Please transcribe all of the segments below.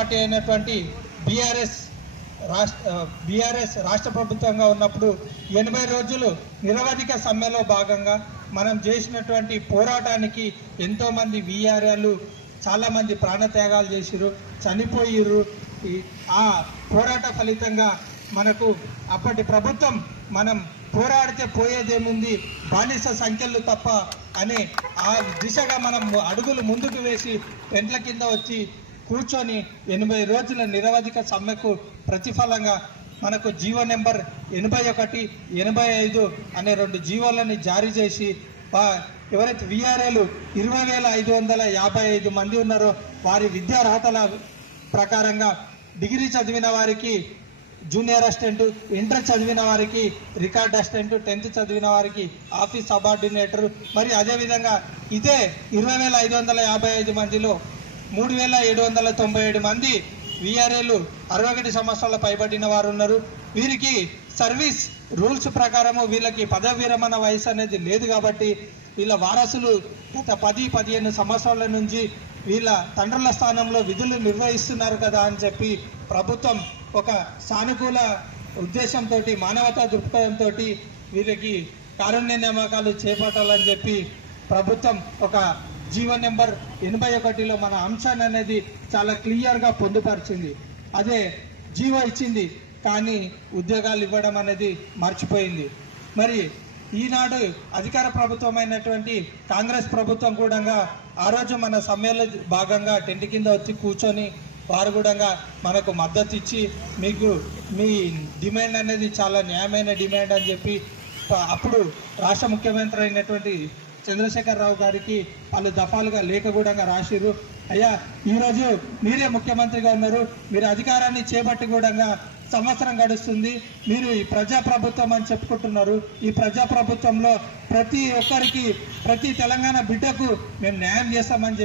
Party అయినటువంటి BRS రాష్ట్ర ప్రభుత్వంగా ఉన్నప్పుడు 80 రోజులు నిరవధిక సమ్మెలో భాగంగా మనం చేసినటువంటి పోరాటానికి ఎంతోమంది వీఆర్ఏలు చాలామంది ప్రాణత్యాగాలు చేసిరు, చనిపోయిర్రు. ఆ పోరాట ఫలితంగా మనకు అప్పటి ప్రభుత్వం మనం పోరాడితే పోయేదేముంది, బానిస సంఖ్యలు తప్ప అనే ఆ దిశగా మనం అడుగులు ముందుకు వేసి టెంట్ల కింద వచ్చి కూర్చొని 80 రోజుల నిరవధిక సమ్మెకు ప్రతిఫలంగా మనకు జీవో నెంబర్ 81, 85 అనే 2 జీవోలని జారీ చేసి ఎవరైతే వీఆర్ఏలు 20,555 మంది ఉన్నారో వారి విద్యార్హతల ప్రకారంగా డిగ్రీ చదివిన వారికి జూనియర్ అసిస్టెంట్, ఇంటర్ చదివిన వారికి రికార్డ్ అసిస్టెంట్, 10th చదివిన వారికి ఆఫీస్ సబార్డినేటర్, మరి అదేవిధంగా ఇదే 20,555 మందిలో 3,797 మంది వీఆర్ఏలు 61 సంవత్సరాల పైబడిన వారు ఉన్నారు. వీరికి సర్వీస్ రూల్స్ ప్రకారము వీళ్ళకి పదవి విరమణ వయసు అనేది లేదు కాబట్టి వీళ్ళ వారసులు గత 10-15 సంవత్సరాల నుంచి వీళ్ళ తండ్రుల స్థానంలో విధులు నిర్వహిస్తున్నారు కదా అని చెప్పి ప్రభుత్వం ఒక సానుకూల ఉద్దేశంతో, మానవతా దృక్పథంతో వీళ్ళకి కారుణ్య నియామకాలు చేపట్టాలని చెప్పి ప్రభుత్వం ఒక జీవో నెంబర్ 81లో మన అంశాన్ని అనేది చాలా క్లియర్గా పొందుపరిచింది. అదే జీవో ఇచ్చింది కానీ ఉద్యోగాలు ఇవ్వడం అనేది మర్చిపోయింది. మరి ఈనాడు అధికార ప్రభుత్వమైనటువంటి కాంగ్రెస్ ప్రభుత్వం కూడా ఆ రోజు మన సమ్మెలో భాగంగా టెంట్ కింద వచ్చి కూర్చొని వారు కూడా మనకు మద్దతు ఇచ్చి మీకు మీ డిమాండ్ అనేది చాలా న్యాయమైన డిమాండ్ అని చెప్పి అప్పుడు రాష్ట్ర ముఖ్యమంత్రి అయినటువంటి చంద్రశేఖరరావు గారికి పలు దఫాలుగా లేఖ కూడా రాసిరు. అయ్యా, ఈరోజు మీరే ముఖ్యమంత్రిగా ఉన్నారు, మీరు అధికారాన్ని చేపట్టి కూడా సంవత్సరం గడుస్తుంది, మీరు ఈ ప్రజాప్రభుత్వం అని చెప్పుకుంటున్నారు. ఈ ప్రజాప్రభుత్వంలో ప్రతి ఒక్కరికి, ప్రతి తెలంగాణ బిడ్డకు మేము న్యాయం చేస్తామని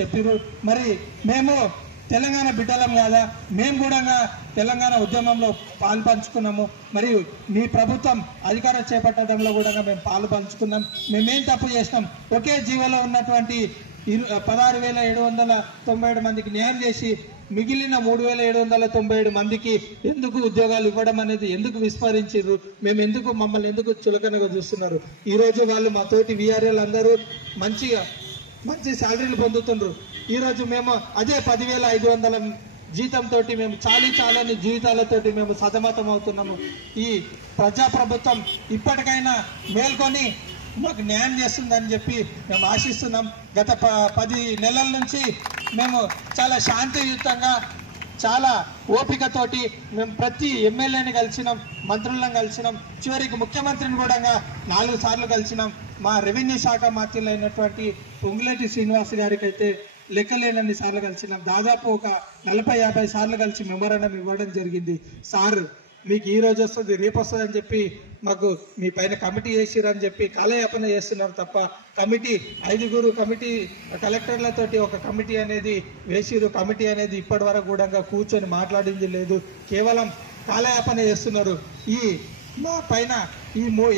చెప్పిరు. మరి మేము తెలంగాణ బిడ్డలం కాదా, మేము కూడా తెలంగాణ ఉద్యమంలో పాలు పంచుకున్నాము. మరియు మీ ప్రభుత్వం అధికారం చేపట్టడంలో కూడా మేము పాలు పంచుకున్నాం. మేమేం తప్పు చేసినాం? ఒకే జీవోలో ఉన్నటువంటి 16,797 మందికి న్యాయం చేసి మిగిలిన 3,797 మందికి ఎందుకు ఉద్యోగాలు ఇవ్వడం అనేది ఎందుకు విస్మరించారు? మమ్మల్ని ఎందుకు చులకనగా చూస్తున్నారు? ఈరోజు వాళ్ళు మా తోటి వీఆర్ఏలు అందరూ మంచి శాలరీలు పొందుతున్నారు. ఈరోజు మేము అదే 10,500 జీతంతో మేము చాలని జీవితాలతోటి మేము సతమతం అవుతున్నాము. ఈ ప్రజాప్రభుత్వం ఇప్పటికైనా మేల్కొని మాకు న్యాయం చేస్తుందని చెప్పి మేము ఆశిస్తున్నాం. గత 10 నెలల నుంచి మేము చాలా శాంతియుతంగా, చాలా ఓపికతోటి మేము ప్రతి ఎమ్మెల్యేని కలిసినాం, మంత్రులను కలిసినాం, చివరికి ముఖ్యమంత్రిని కూడా 4 సార్లు కలిసినాం. మా రెవెన్యూ శాఖ మంత్రులు అయినటువంటి పొంగులేటి శ్రీనివాస్ గారికి అయితే లెక్కలేనన్ని సార్లు కలిసినాం. దాదాపు ఒక 40-50 సార్లు కలిసి మెమోరాండం ఇవ్వడం జరిగింది. సార్, మీకు ఈ రోజు వస్తుంది, రేపు వస్తుంది అని చెప్పి మాకు మీ పైన కమిటీ వేసిరని చెప్పి కాలయాపన చేస్తున్నారు తప్ప 5 కమిటీ కలెక్టర్లతోటి ఒక కమిటీ అనేది వేసిరు. కమిటీ అనేది ఇప్పటి వరకు కూడా కూర్చొని మాట్లాడింది లేదు, కేవలం కాలయాపన చేస్తున్నారు. మా పైన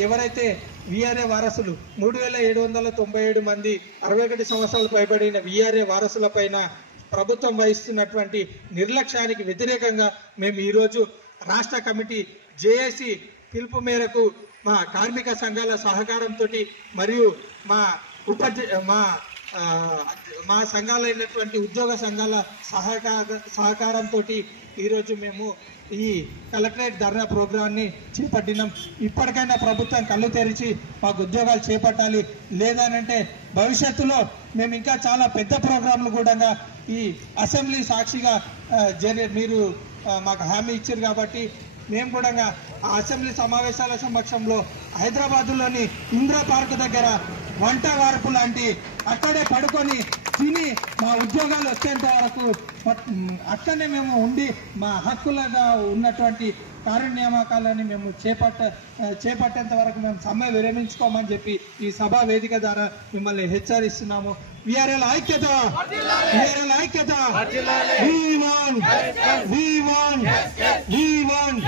ఎవరైతే వీఆర్ఏ వారసులు 3,797 మంది 61 సంవత్సరాలు పైబడిన వీఆర్ఏ వారసుల పైన ప్రభుత్వం వహిస్తున్నటువంటి నిర్లక్ష్యానికి వ్యతిరేకంగా మేము ఈరోజు రాష్ట్ర కమిటీ జేఏసీ పిలుపు మేరకు మా కార్మిక సంఘాల సహకారంతో మరియు మా సంఘాలైనటువంటి ఉద్యోగ సంఘాల సహకారంతో ఈరోజు మేము ఈ కలెక్టరేట్ ధర్నా ప్రోగ్రాన్ని చేపట్టినాం. ఇప్పటికైనా ప్రభుత్వం కళ్ళు తెరిచి మాకు ఉద్యోగాలు చేపట్టాలి. లేదనంటే భవిష్యత్తులో మేము ఇంకా చాలా పెద్ద ప్రోగ్రాంలు కూడా ఈ అసెంబ్లీ సాక్షిగా మీరు మాకు హామీ ఇచ్చారు కాబట్టి మేము కూడా ఆ అసెంబ్లీ సమావేశాల సమక్షంలో హైదరాబాద్లోని ఇందిరా పార్క్ దగ్గర వంట వార్పు లాంటి అక్కడే పడుకొని తిని మా ఉద్యోగాలు వచ్చేంత వరకు అక్కడనే మేము ఉండి మా హక్కులుగా ఉన్నటువంటి కార్యనియామకాలని మేము చేపట్టేంత వరకు మేము సమ్మె విరమించుకోమని చెప్పి ఈ సభా వేదిక ద్వారా మిమ్మల్ని హెచ్చరిస్తున్నాము. వీఆర్ఎల్ ఐక్యత, వీఆర్ఎల్ ఐక్యత. We want.